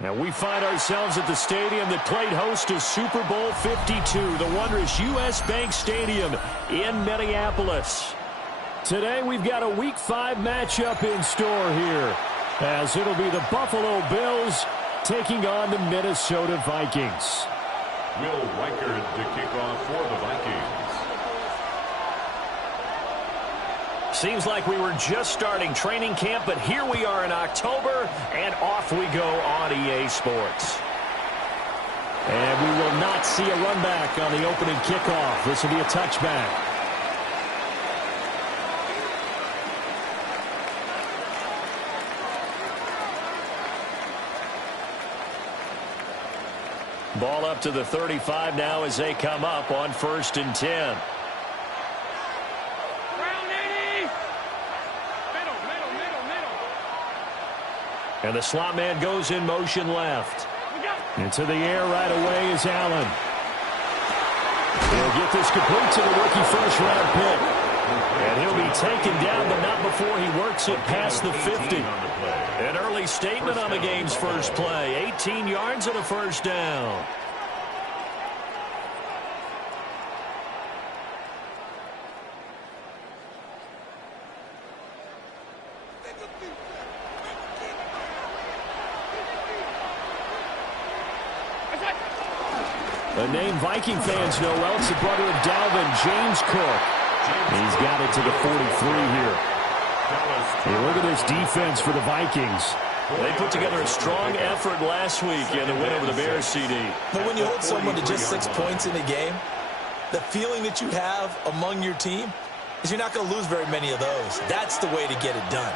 And we find ourselves at the stadium that played host to Super Bowl 52, the wondrous U.S. Bank Stadium in Minneapolis. Today we've got a Week 5 matchup in store here, as it'll be the Buffalo Bills taking on the Minnesota Vikings. Will Reichard to kick off for the Vikings. Seems like we were just starting training camp, but here we are in October, and off we go on EA Sports. And we will not see a run back on the opening kickoff. This will be a touchback. Ball up to the 35 now as they come up on 1st and 10. And the slot man goes in motion left. Into the air right away is Allen. He'll get this complete to the rookie first-round pick. And he'll be taken down, but not before he works it past the 50. An early statement on the game's first play. 18 yards and a first down. A name Viking fans know well. It's the brother of Dalvin, James Cook. He's got it to the 43 here. Hey, look at this defense for the Vikings. They put together a strong effort last week in the win over the Bears, CD. But when you hold someone to just 6 points in a game, the feeling that you have among your team is you're not going to lose very many of those. That's the way to get it done.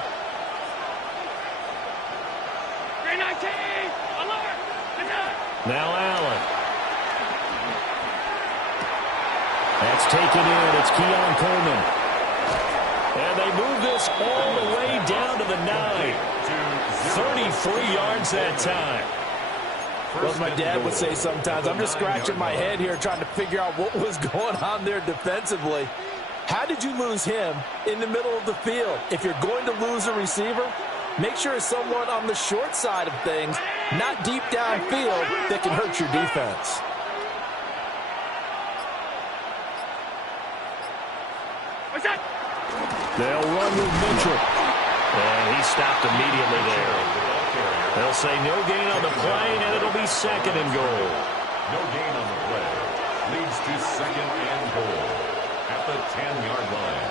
Now Allen. That's taken in. It's Keon Coleman. And they move this all the way down to the 9. 33 yards that time. Well, as my dad would say sometimes, I'm just scratching my head here trying to figure out what was going on there defensively. How did you lose him in the middle of the field? If you're going to lose a receiver, make sure it's someone on the short side of things, not deep downfield, that can hurt your defense. They'll run with Mitchell. And he stopped immediately there. They'll say no gain on the play, and it'll be 2nd and goal. No gain on the play. Leads to 2nd and goal at the 10-yard line.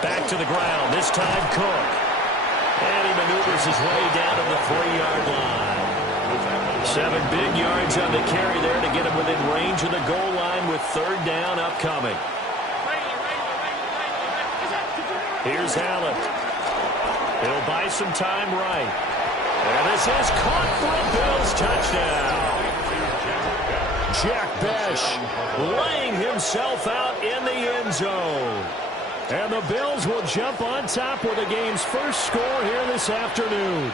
Back to the ground, this time Cook. And he maneuvers his way down to the 3-yard line. 7 big yards on the carry there to get him within range of the goal line with 3rd down upcoming. Here's Allen. He'll buy some time right. And this is caught for a Bills touchdown. Jack Besh laying himself out in the end zone. And the Bills will jump on top with the game's first score here this afternoon.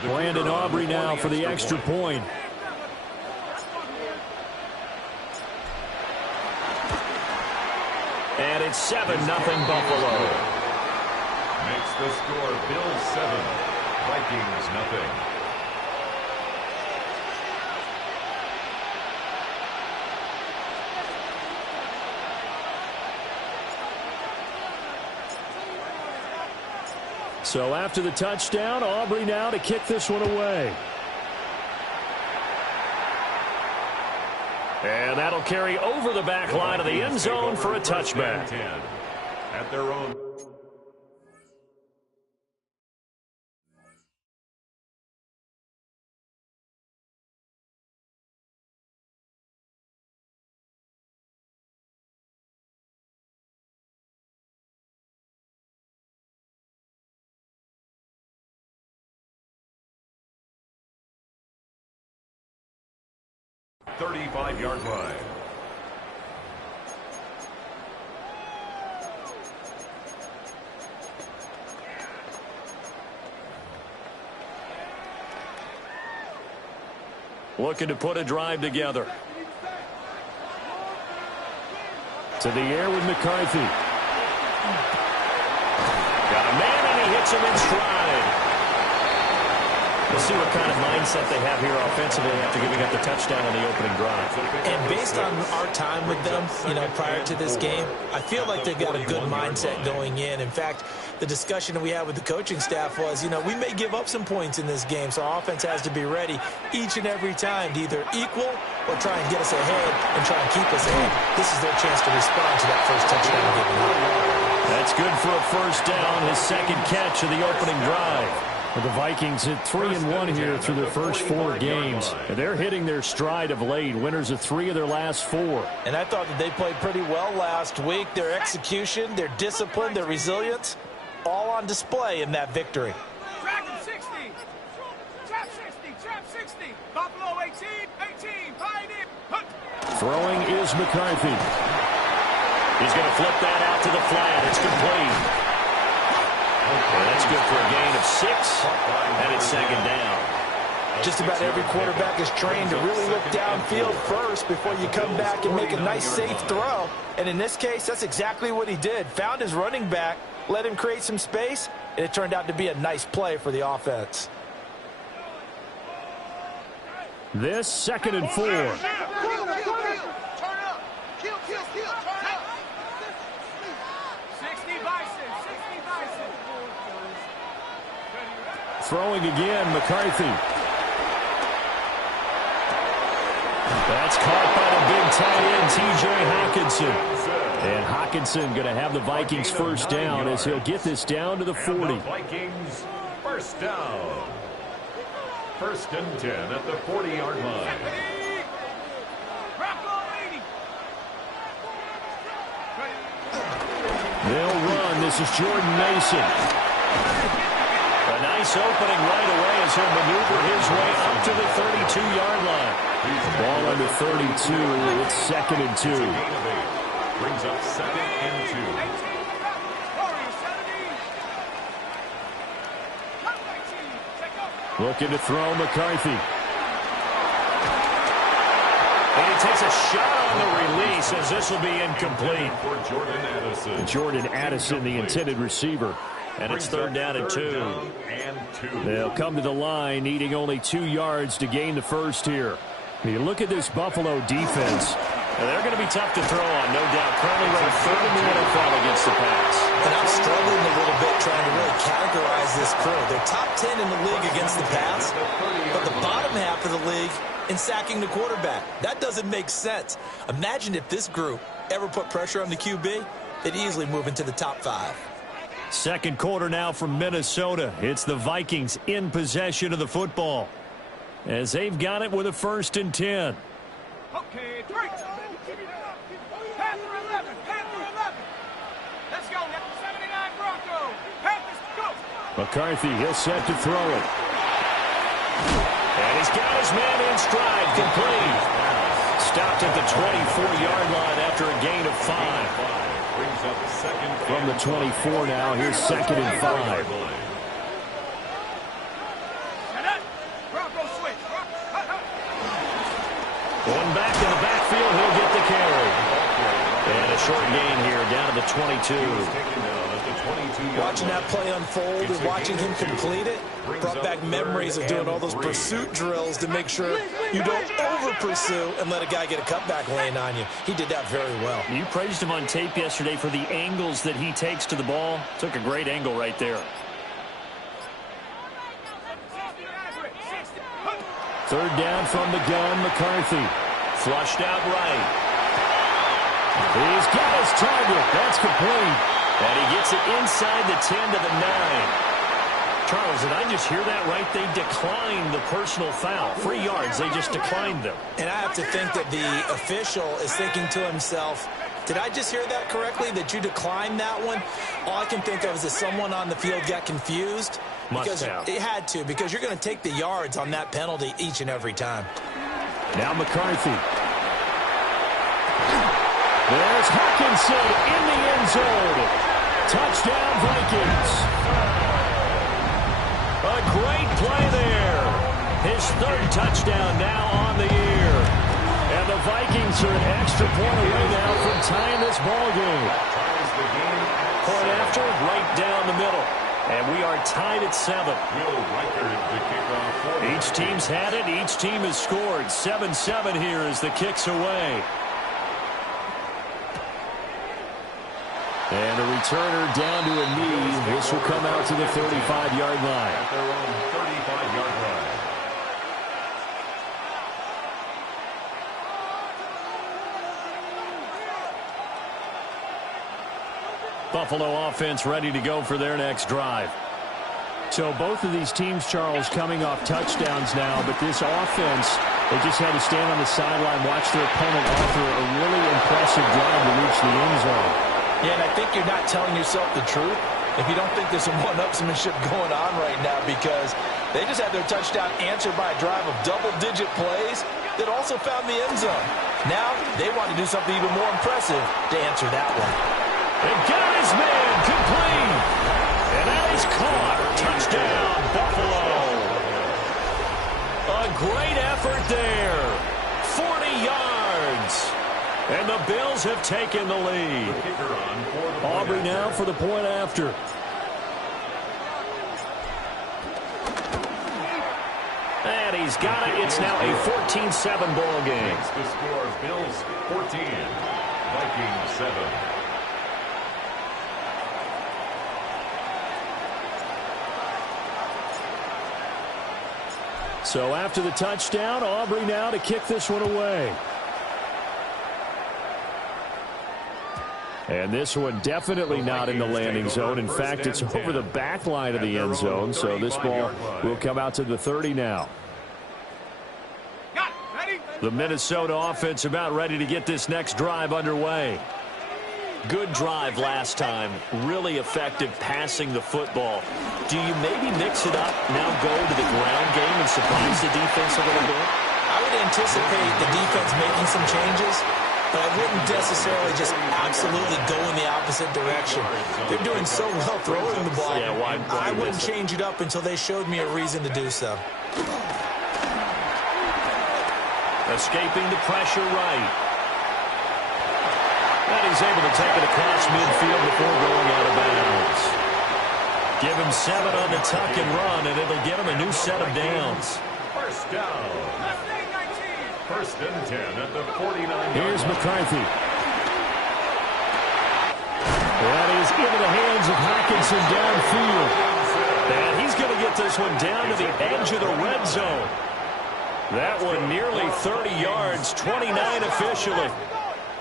Brandon Aubrey now for the extra point. And it's 7-0 Buffalo. Makes the score Bills 7, Vikings nothing. So after the touchdown, Aubrey now to kick this one away. And that'll carry over the back line of the end zone for a touchback. At their own. Yard line. Looking to put a drive together. To the air with McCarthy. Got a man and he hits him in stride. We'll see what kind of mindset they have here offensively after giving up the touchdown on the opening drive. And based on our time with them, prior to this game, I feel like they've got a good mindset going in. In fact, the discussion that we had with the coaching staff was, we may give up some points in this game, so our offense has to be ready each and every time to either equal or try and get us ahead and try and keep us ahead. This is their chance to respond to that first touchdown given up. That's good for a first down, his 2nd catch of the opening drive. The Vikings hit 3-1 here through their first 4 games. And they're hitting their stride of late, winners of 3 of their last 4. And I thought that they played pretty well last week. Their execution, their discipline, their resilience, all on display in that victory. Trap 60. Trap 60. Trap 60. Buffalo 18. 18. Pioneer. Throwing is McCarthy. He's going to flip that out to the flat. It's complete. And that's good for a gain of 6, and it's 2nd down. Just about every quarterback is trained to really look downfield first before you come back and make a nice, safe throw. And in this case, that's exactly what he did. Found his running back, let him create some space, and it turned out to be a nice play for the offense. This 2nd and 4. Throwing again, McCarthy. That's caught by the big tight end, T.J. Hockenson. And Hockenson going to have the Vikings first down as he'll get this down to the 40. Vikings first down. 1st and 10 at the 40-yard line. They'll run. This is Jordan Mason. A nice opening right away as he'll maneuver his way up to the 32-yard line. Ball under 32. It's 2nd and 2. Brings up 2nd and 2. Looking to throw McCarthy. And he takes a shot on the release as this will be incomplete. For Jordan Addison, the intended receiver. And it's 3rd down and 2. They'll come to the line needing only 2 yards to gain the first here. You look at this Buffalo defense. They're going to be tough to throw on, no doubt. Currently ranked 3rd in the NFL against the pass. And I'm struggling a little bit trying to really categorize this crew. They're top 10 in the league against the pass, but the bottom half of the league in sacking the quarterback. That doesn't make sense. Imagine if this group ever put pressure on the QB, they'd easily move into the top 5. Second quarter now from Minnesota. It's the Vikings in possession of the football as they've got it with a 1st and 10. Okay, 3. Panther 11. Panther 11. Let's go. 79 Broncos. Panthers, go. McCarthy, he'll set to throw it. And he's got his man in stride. Complete. Stopped at the 24-yard line after a gain of 5. Brings up 2nd From the 24 now, here's 2nd and 5. Broncos switch. One back in the backfield, he'll get the carry. And a short gain here down to the 22. Watching that play unfold and watching him complete it brought back memories of doing all those pursuit drills to make sure you don't over-pursue and let a guy get a cutback lane on you. He did that very well. You praised him on tape yesterday for the angles that he takes to the ball. Took a great angle right there. 3rd down from the gun, McCarthy. Flushed out right. He's got his target. That's complete. And he gets it inside the 10 to the 9. Charles, did I just hear that right? They declined the personal foul. 3 yards, they just declined them. And I have to think that the official is thinking to himself, did I just hear that correctly, that you declined that one? All I can think of is that someone on the field got confused. Because it had to, because you're going to take the yards on that penalty each and every time. Now McCarthy. There's Hawkinson in the end zone. Touchdown, Vikings. A great play there. His 3rd touchdown now on the year. And the Vikings are an extra point away now from tying this ball game. Point after, right down the middle. And we are tied at 7. Each team's had it. Each team has scored. 7-7 here as the kick's away. And a returner down to a knee. This will come out to the 35-yard line. At their own 35-yard line. Buffalo offense ready to go for their next drive. So both of these teams, Charles, coming off touchdowns now, but this offense, they just had to stand on the sideline, watch their opponent offer a really impressive drive to reach the end zone. Yeah, and I think you're not telling yourself the truth if you don't think there's some one-upsmanship going on right now, because they just had their touchdown answered by a drive of double-digit plays that also found the end zone. Now they want to do something even more impressive to answer that one. And got his man complete. And that is caught. Touchdown, Buffalo. A great effort there. 40 yards. And the Bills have taken the lead. Aubrey now for the point after. And he's got it. It's now a 14-7 ball game. The score, Bills 14, Vikings 7. So after the touchdown, Aubrey now to kick this one away. And this one definitely not in the landing zone. In fact, it's over the back line of the end zone. So this ball will come out to the 30 now. The Minnesota offense about ready to get this next drive underway. Good drive last time. Really effective passing the football. Do you maybe mix it up, now go to the ground game and surprise the defense a little bit? I would anticipate the defense making some changes. but I wouldn't necessarily just absolutely go in the opposite direction. They're doing so well throwing the ball. Yeah, I wouldn't change it up until they showed me a reason to do so. Escaping the pressure right. And he's able to take it across midfield before going out of bounds. Give him 7 on the tuck and run, and it'll get him a new set of downs. First down. First and 10 at the 49. Here's McCarthy. That is into the hands of Hockenson downfield. And he's going to get this one down to the edge of the red zone. That one nearly 30 yards, 29 officially.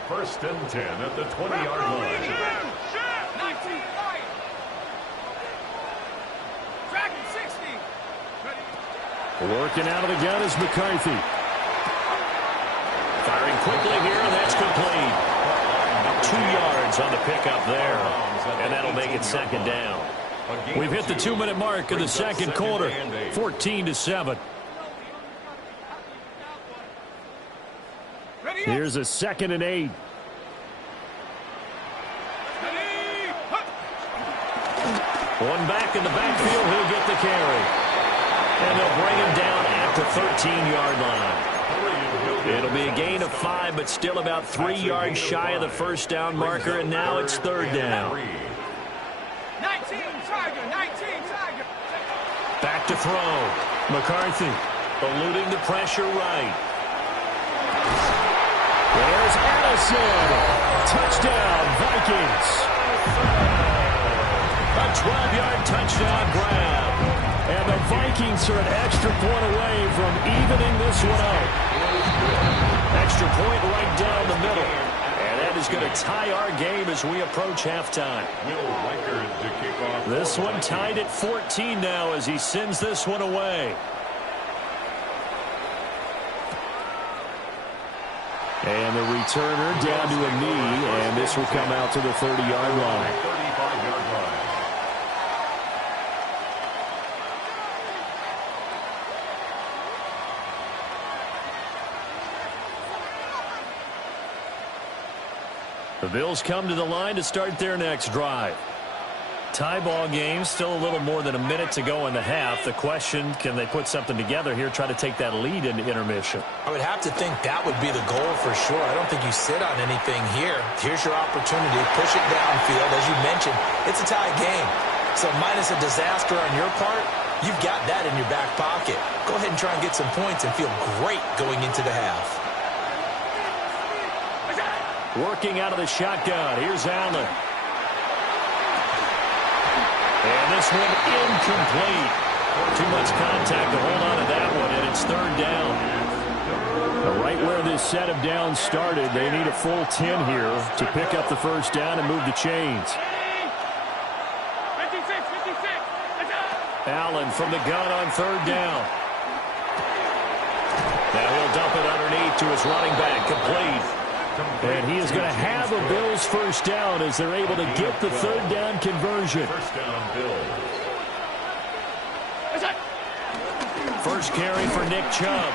First and 10 at the 20-yard line. Working out of the gun is McCarthy. Firing quickly here, and that's complete. 2 yards on the pickup there, and that'll make it second down. We've hit the 2-minute mark in the second quarter, 14-7. Here's a 2nd and 8. One back in the backfield, he'll get the carry. And they'll bring him down at the 13-yard line. It'll be a gain of 5, but still about 3 yards shy of the first down marker, and now it's third down. 19 Tiger, 19 Tiger. Back to throw. McCarthy eluding the pressure right. There's Addison. Touchdown, Vikings. A 12-yard touchdown grab. And the Vikings are an extra point away from evening this one up. Extra point right down the middle. And that is going to tie our game as we approach halftime. This one tied at 14 now as he sends this one away. And the returner down to a knee, and this will come out to the 30-yard line. 35-yard line. The Bills come to the line to start their next drive. Tie ball game, still a little more than a minute to go in the half. The question, can they put something together here, try to take that lead into intermission? I would have to think that would be the goal for sure. I don't think you sit on anything here. Here's your opportunity. Push it downfield. As you mentioned, it's a tie game. So minus a disaster on your part, you've got that in your back pocket. Go ahead and try and get some points and feel great going into the half. Working out of the shotgun. Here's Allen. And this one incomplete. Too much contact to hold on to that one, and it's third down. Right where this set of downs started, they need a full 10 here to pick up the first down and move the chains. 56. Allen from the gun on third down. Now he'll dump it underneath to his running back, complete. And he is going to have a Bills first down as they're able to get the third down conversion. First down, Bills. First carry for Nick Chubb.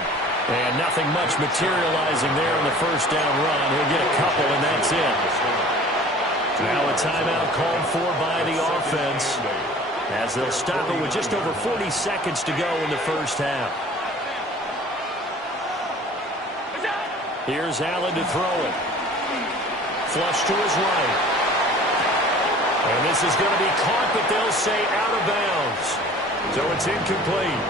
And nothing much materializing there in the first down run. He'll get a couple, and that's it. Now a timeout called for by the offense as they'll stop it with just over 40 seconds to go in the first half. Here's Allen to throw it. Flush to his right. And this is going to be caught, but they'll say out of bounds. So it's incomplete.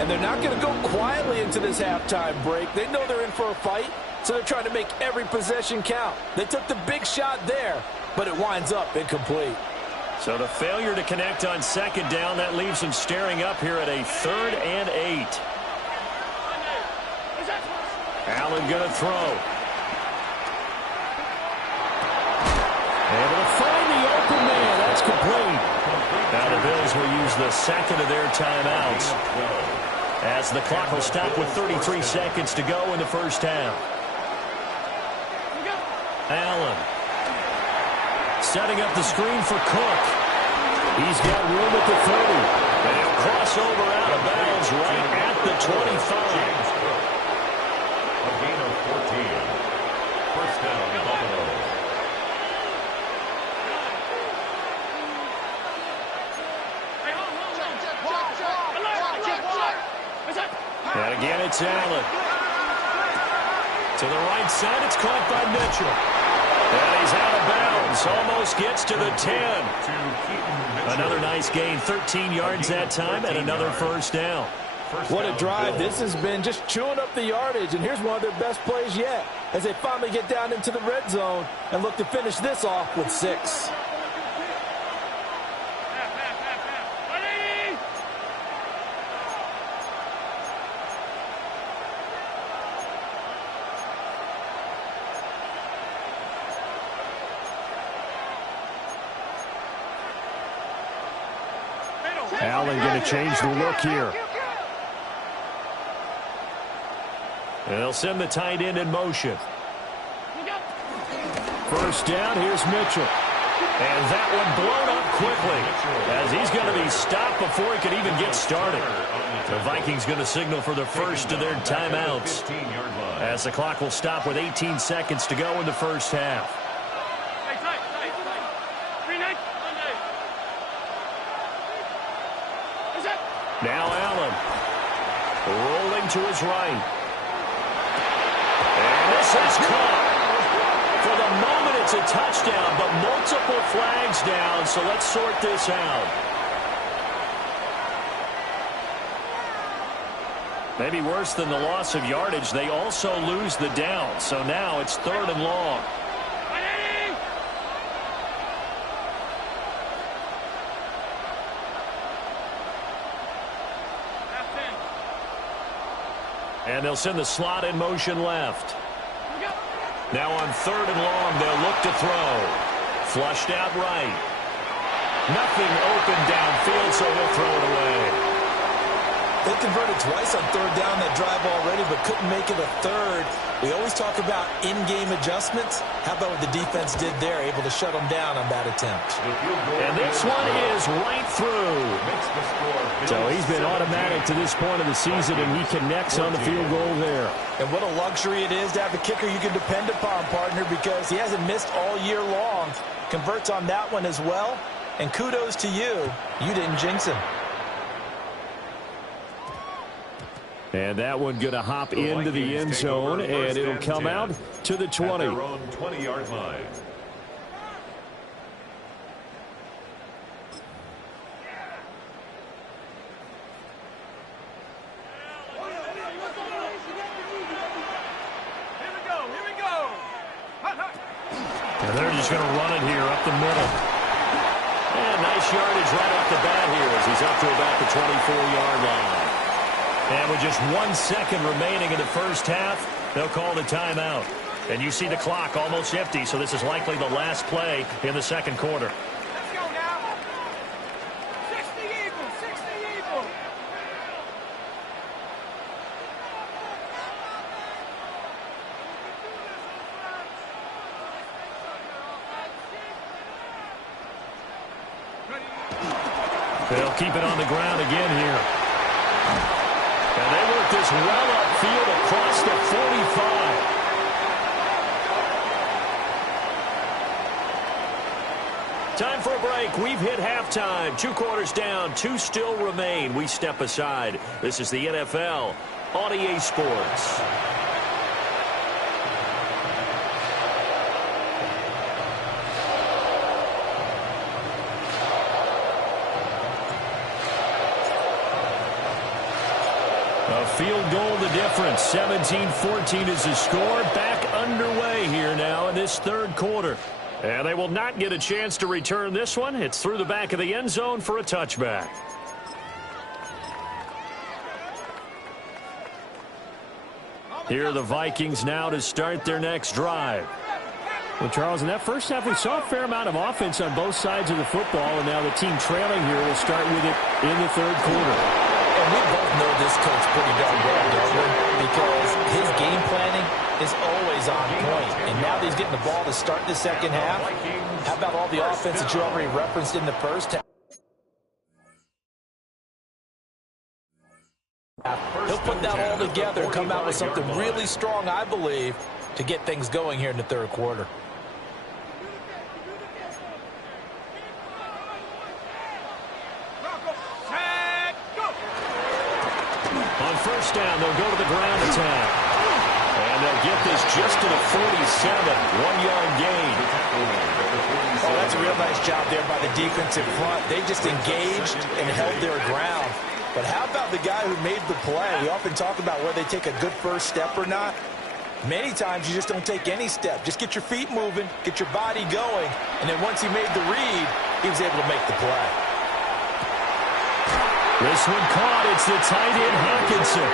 And they're not going to go quietly into this halftime break. They know they're in for a fight, so they're trying to make every possession count. They took the big shot there, but it winds up incomplete. So the failure to connect on second down, that leaves them staring up here at a 3rd and 8. Allen going to throw. Able to find the open man. That's complete. Now the Bills will use the second of their timeouts as the clock will stop with 33 seconds to go in the first half. Allen setting up the screen for Cook. He's got room at the 30. And he'll cross over out of bounds right at the 25. A gain of 14. First down, Buffalo. And again, it's Allen. To the right side, it's caught by Mitchell. And he's out of bounds. Almost gets to the 10. Another nice gain, 13 yards that time, and another first down. What a drive this has been, just chewing up the yardage. And here's one of their best plays yet as they finally get down into the red zone and look to finish this off with 6. Allen going to change the look here. And they'll send the tight end in motion. First down, here's Mitchell. And that one blown up quickly as he's going to be stopped before he could even get started. The Vikings going to signal for the first of their timeouts as the clock will stop with 18 seconds to go in the first half. Now Allen rolling to his right. And this is caught. For the moment, it's a touchdown, but multiple flags down, so let's sort this out. Maybe worse than the loss of yardage, they also lose the down, so now it's 3rd and long. And they'll send the slot in motion left. Now on 3rd and long, they'll look to throw. Flushed out right. Nothing open downfield, so he'll throw it away. They converted twice on 3rd down that drive already, but couldn't make it a 3rd. We always talk about in-game adjustments. How about what the defense did there, able to shut them down on that attempt? And this one is right through. So he's been automatic to this point of the season, and he connects on the field goal there. And what a luxury it is to have a kicker you can depend upon, partner, because he hasn't missed all year long. Converts on that one as well. And kudos to you. You didn't jinx him. And that one going to hop into the end zone, and it'll come out to the 20. At their own 20-yard line. And they're just going to run it here up the middle. And nice yardage right off the bat here as he's up to about the 24-yard line. And with just 1 second remaining in the first half, they'll call the timeout. And you see the clock almost empty, so this is likely the last play in the second quarter. Let's go now. 60 Eagles, 60 Eagles. They'll keep it on the ground again here. And they work this well upfield across the 45. Time for a break. We've hit halftime. 2 quarters down. 2 still remain. We step aside. This is the NFL on EA Sports. A field goal the difference. 17-14 is the score. Back underway here now in this third quarter. And they will not get a chance to return this one. It's through the back of the end zone for a touchback. Here are the Vikings now to start their next drive. Well, Charles, in that first half, we saw a fair amount of offense on both sides of the football, and now the team trailing here will start with it in the third quarter. And we both know this coach pretty darn well, don't we? Because his game planning is always on point. And now that he's getting the ball to start the second half, how about all the offense that you already referenced in the first half? He'll put that all together and come out with something really strong, I believe, to get things going here in the third quarter. On first down, they'll go to the ground attack. And they'll get this just to the 47. 1-yard gain. Oh, that's a real nice job there by the defensive front. They just engaged and held their ground. But how about the guy who made the play? We often talk about whether they take a good first step or not. Many times you just don't take any step. Just get your feet moving, get your body going, and then once he made the read, he was able to make the play. This one caught. It's the tight end, Hawkinson.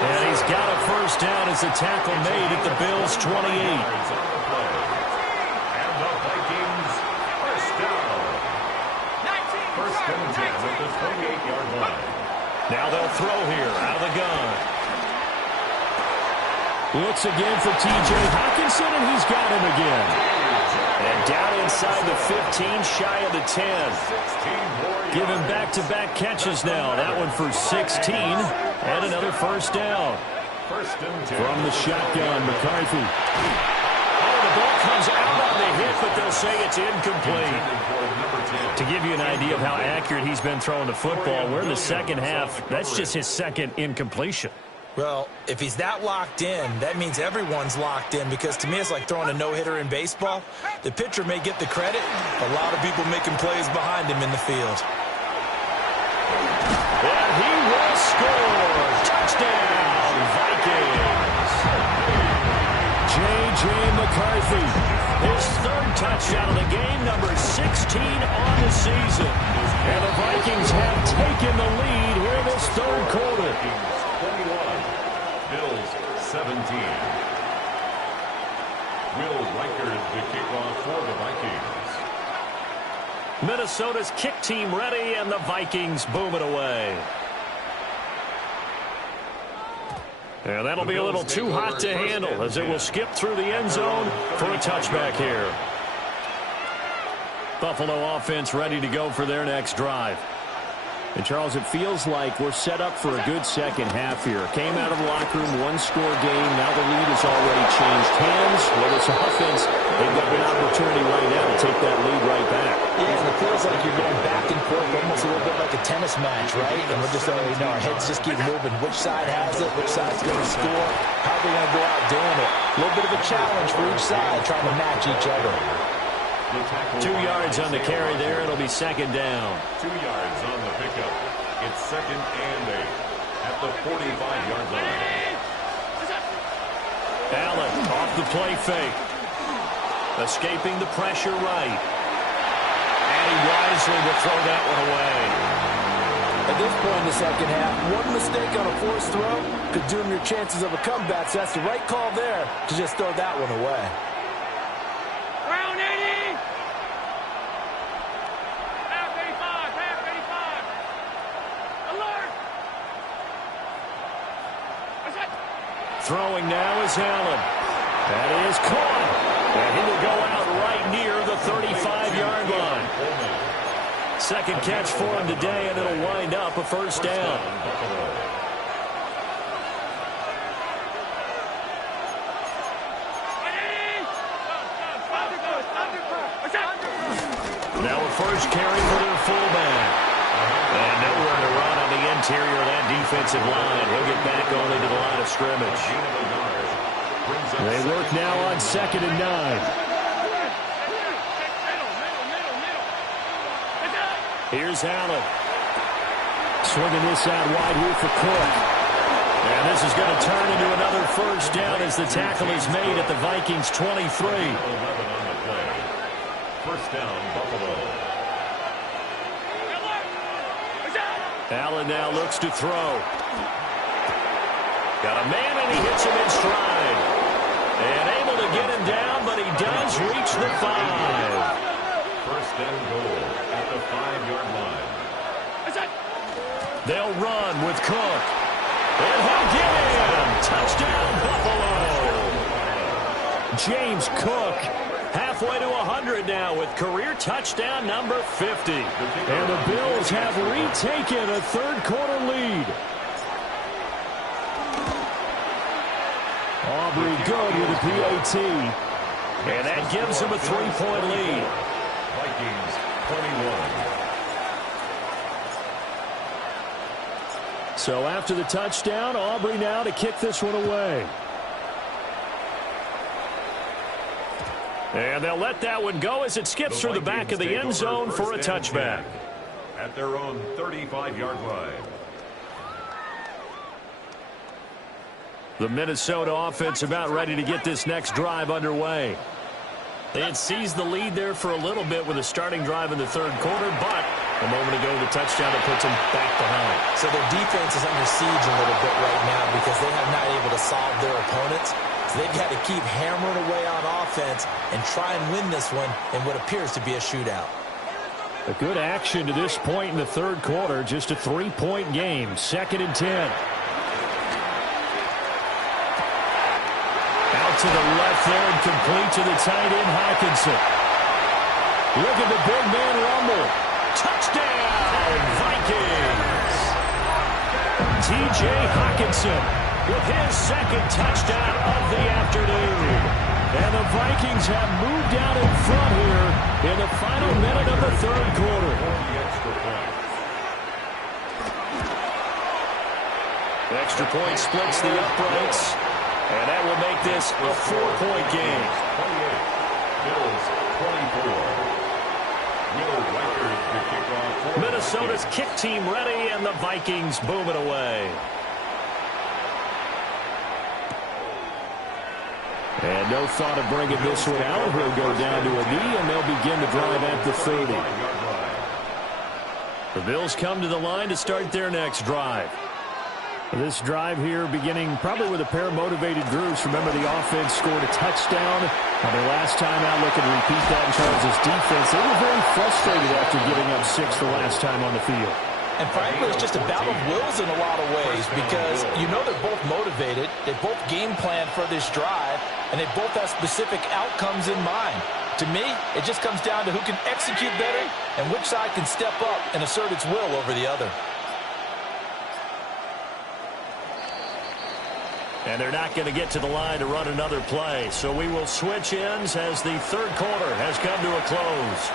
And he's got a first down as the tackle made at the Bills' 28. And the Vikings first down. First and 10 at the 28-yard line. Now they'll throw here out of the gun. Looks again for T.J. Hawkinson, and he's got him again. And down inside the 15, shy of the 10. Give him back-to-back catches now. That one for 16, and another first down. First and 10. From the shotgun, McCarthy. Oh, the ball comes out on the hit, but they'll say it's incomplete. To give you an idea of how accurate he's been throwing the football, we're in the second half. That's just his second incompletion. Well, if he's that locked in, that means everyone's locked in, because to me it's like throwing a no-hitter in baseball. The pitcher may get the credit, but a lot of people making plays behind him in the field. And he will score. Touchdown, Vikings. J.J. McCarthy, his third touchdown of the game, number 16 on the season. And the Vikings have taken the lead here in this third quarter. 21, Bills 17. Will Reichard to kick off for the Vikings. Minnesota's kick team ready, and the Vikings boom it away. And that'll be a little too hot to handle as it will skip through the end zone for a touchback here. Buffalo offense ready to go for their next drive. And, Charles, it feels like we're set up for a good second half here. Came out of the locker room, one-score game. Now the lead has already changed hands. Well, this offense, they've got an opportunity right now to take that lead right back. Yeah, and it feels like you're going back and forth, almost a little bit like a tennis match, right? And we're just already know our heads just keep moving. Which side has it? Which side's going to score? How are they going to go out doing it? A little bit of a challenge for each side, trying to match each other. 2 yards on the carry there. It'll be second down. 2 yards on the pickup. It's second and 8 at the 45-yard line. Allen off the play fake. Escaping the pressure right. And he wisely will throw that one away. At this point in the second half, one mistake on a forced throw could doom your chances of a comeback. So that's the right call there to just throw that one away. Round 80. Half 85. Half 85. Alert. What's that? Throwing now is Allen. That is caught. And he will go out right near the 35-yard line. Second catch for him today, and it'll wind up a first down. Now a first carry for their fullback. And nowhere to run on the interior of that defensive line. He'll get back only to the line of scrimmage. They work now on 2nd and 9. Here's Allen. Swinging this out wide here for Cook. And this is going to turn into another first down as the tackle is made at the Vikings' 23. 11 on the play. First down, Buffalo. Allen now looks to throw. Got a man, and he hits him in stride. And able to get him down, but he does reach the 5. First and goal at the 5-yard line. They'll run with Cook. And he'll get in. Touchdown, Buffalo. James Cook halfway to 100 now with career touchdown number 50. And the Bills have retaken a third-quarter lead. Aubrey good with a PAT. And that gives them a 3-point lead. Vikings 21. So after the touchdown, Aubrey now to kick this one away. And they'll let that one go as it skips through the back of the end zone for a touchback. At their own 35-yard line. The Minnesota offense about ready to get this next drive underway. They had seized the lead there for a little bit with a starting drive in the third quarter, but a moment ago the touchdown that puts them back behind. So their defense is under siege a little bit right now because they have not able to solve their opponents. So they've got to keep hammering away on offense and try and win this one in what appears to be a shootout. A good action to this point in the third quarter. Just a 3-point game. 2nd and 10. Out to the left there and complete to the tight end, Hockenson. Look at the big man rumble. Touchdown, Vikings! T.J. Hockenson with his 2nd touchdown of the afternoon. And the Vikings have moved out in front here in the final minute of the third quarter. The extra point splits the uprights. And that will make this a 4-point game. 28, Bills 24. Minnesota's kick team ready, and the Vikings boom it away. And no thought of bringing this one out. He'll go down to a knee, and they'll begin to drive at the 30. The Bills come to the line to start their next drive. This drive here beginning probably with a pair of motivated groups. Remember, the offense scored a touchdown. Now, their last time out, looking to repeat that in Charles' defense. They were very frustrated after giving up 6 the last time on the field. And frankly, it's just a battle of wills in a lot of ways because you know they're both motivated. They both game plan for this drive, and they both have specific outcomes in mind. To me, it just comes down to who can execute better and which side can step up and assert its will over the other. And they're not going to get to the line to run another play. So we will switch ends as the third quarter has come to a close.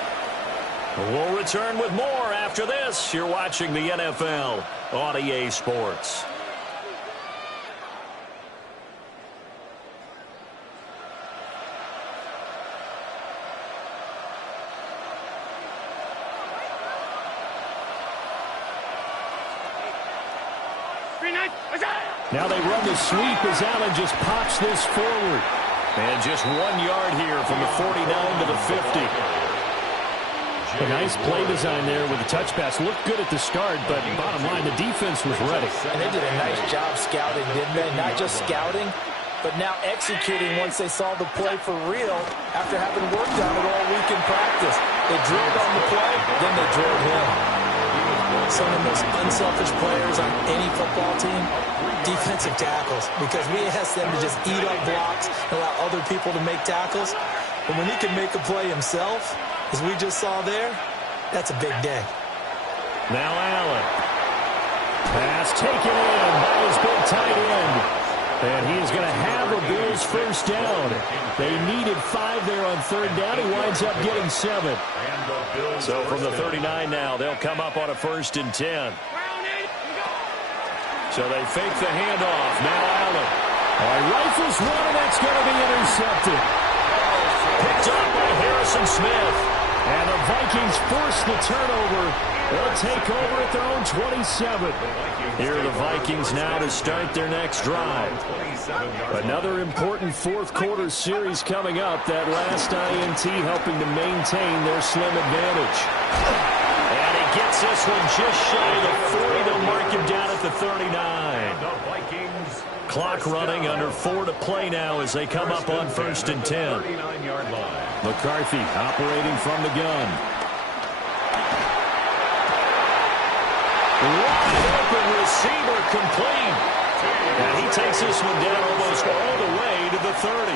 We'll return with more after this. You're watching the NFL on EA Sports. Now they run the sweep as Allen just pops this forward. And just 1 yard here from the 49 to the 50. A nice play design there with the touch pass. Looked good at the start, but bottom line, the defense was ready. And they did a nice job scouting, didn't they? Not just scouting, but now executing once they saw the play for real after having worked on it all week in practice. They drilled on the play, then they drilled him. Some of the most unselfish players on any football team, defensive tackles, because we ask them to just eat up blocks and allow other people to make tackles. But when he can make a play himself, as we just saw there, that's a big day. Now Allen. Pass taken in by his big tight end. And he is going to have a Bills first down. They needed 5 there on third down. He winds up getting 7. So from the 39 now, they'll come up on a 1st and 10. So they fake the handoff. Now Allen. All right, rifles one, and that's going to be intercepted. Picked up by Harrison Smith. And the Vikings force the turnover. They'll take over at their own 27. Here are the Vikings now to start their next drive. Another important fourth quarter series coming up. That last INT helping to maintain their slim advantage. And he gets this one just shy of the 40. They'll mark him down at the 39. Clock running, under 4 to play now as they come up on 1st and 10. McCarthy operating from the gun. Wide open receiver complete. And he takes this one down almost all the way to the 30.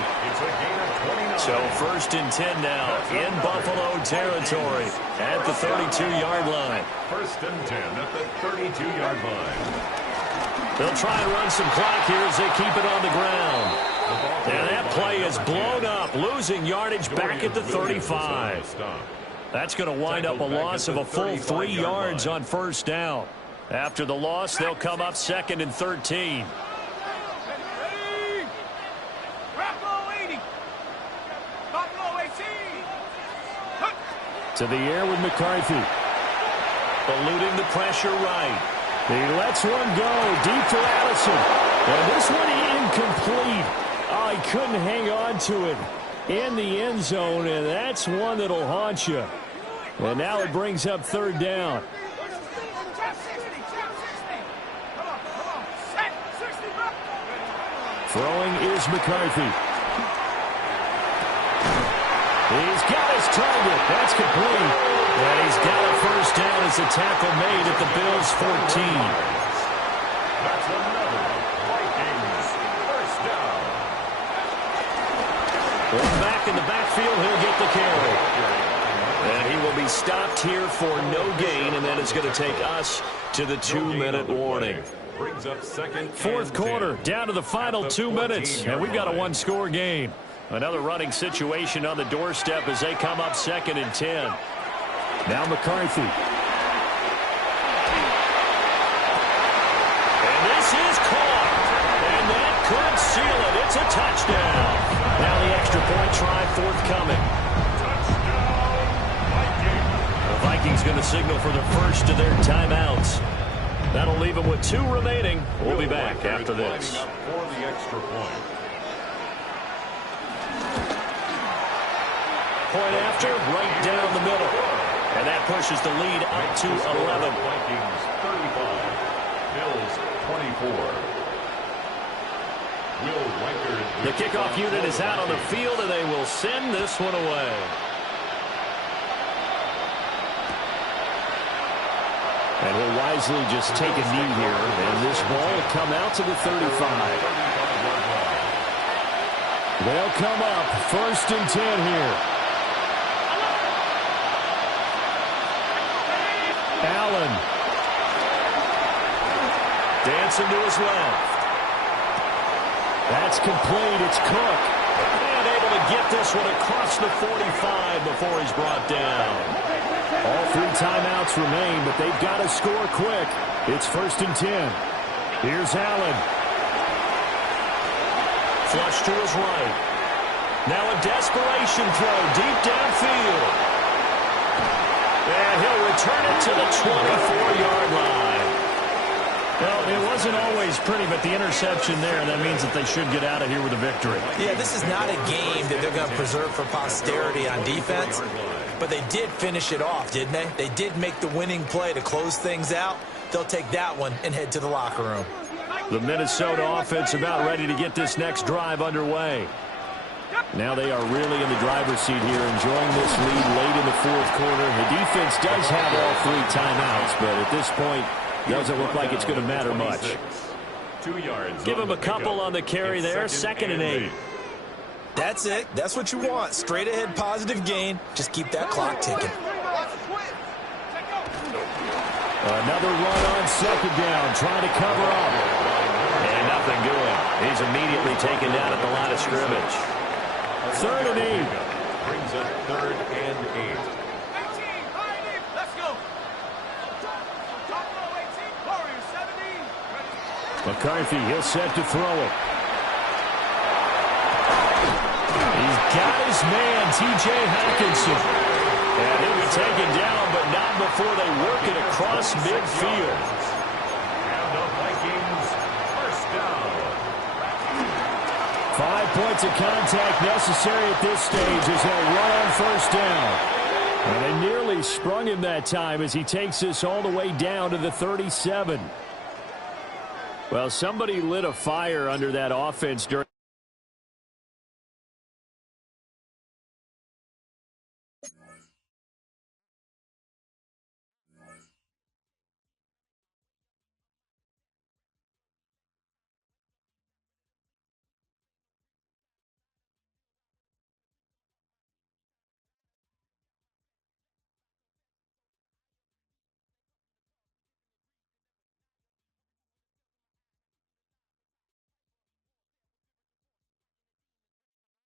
So 1st and 10 now in Buffalo territory at the 32-yard line. 1st and 10 at the 32-yard line. They'll try and run some clock here as they keep it on the ground. And that play is blown up, losing yardage back at the 35. That's going to wind up a loss of a full 3 yards on first down. After the loss, they'll come up 2nd and 13. To the air with McCarthy. Eluding the pressure right. He lets one go deep for Allison. And this one incomplete. Oh, he couldn't hang on to it in the end zone, and that's one that'll haunt you. And now it brings up 3rd down. Throwing is McCarthy. He's got his target. That's complete. And he's got a first down as a tackle made at the Bills' 14. That's another Vikings first down. Back in the backfield, he'll get the carry. And he will be stopped here for no gain, and then it's going to take us to the 2-minute warning. Brings up 2nd. 4th quarter, down to the final 2 minutes, and we've got a 1-score game. Another running situation on the doorstep as they come up 2nd and 10. Now McCarthy. And this is caught. And that could seal it. It's a touchdown. Now the extra point try forthcoming. Touchdown, Vikings. The Vikings going to signal for the first of their timeouts. That'll leave them with 2 remaining. We'll be back after this. For the extra point. Point after, right down the middle. And that pushes the lead up to 11. Vikings 35, Bills 24. The kickoff unit is out on the field, and they will send this one away. And he'll wisely just take a knee here, and this ball will come out to the 35. They'll come up 1st and 10 here. Allen. Dancing to his left. That's complete. It's Cook. And able to get this one across the 45 before he's brought down. All 3 timeouts remain, but they've got to score quick. It's 1st and 10. Here's Allen. Flush to his right. Now a desperation throw deep downfield. And he'll return it to the 24-yard line. Well, it wasn't always pretty, but the interception there, that means that they should get out of here with a victory. Yeah, this is not a game that they're going to preserve for posterity on defense, but they did finish it off, didn't they? They did make the winning play to close things out. They'll take that one and head to the locker room. The Minnesota offense about ready to get this next drive underway. Now they are really in the driver's seat here, enjoying this lead late in the 4th quarter. The defense does have all 3 timeouts, but at this point, doesn't look like it's going to matter much. 2 yards. Give him a couple on the carry there, 2nd and 8. That's it. That's what you want. Straight ahead positive gain. Just keep that clock ticking. Another run on 2nd down, trying to cover up. And nothing doing. He's immediately taken down at the line of scrimmage. 3rd and 8. Brings up 3rd and 8. Let's go. McCarthy, he'll set to throw it. He's got his man, T.J. Hawkinson. And he'll be taken down, but not before they work it across midfield. And the Vikings first down. 5 points of contact necessary at this stage as they'll run on first down. And they nearly sprung him that time as he takes this all the way down to the 37. Well, somebody lit a fire under that offense during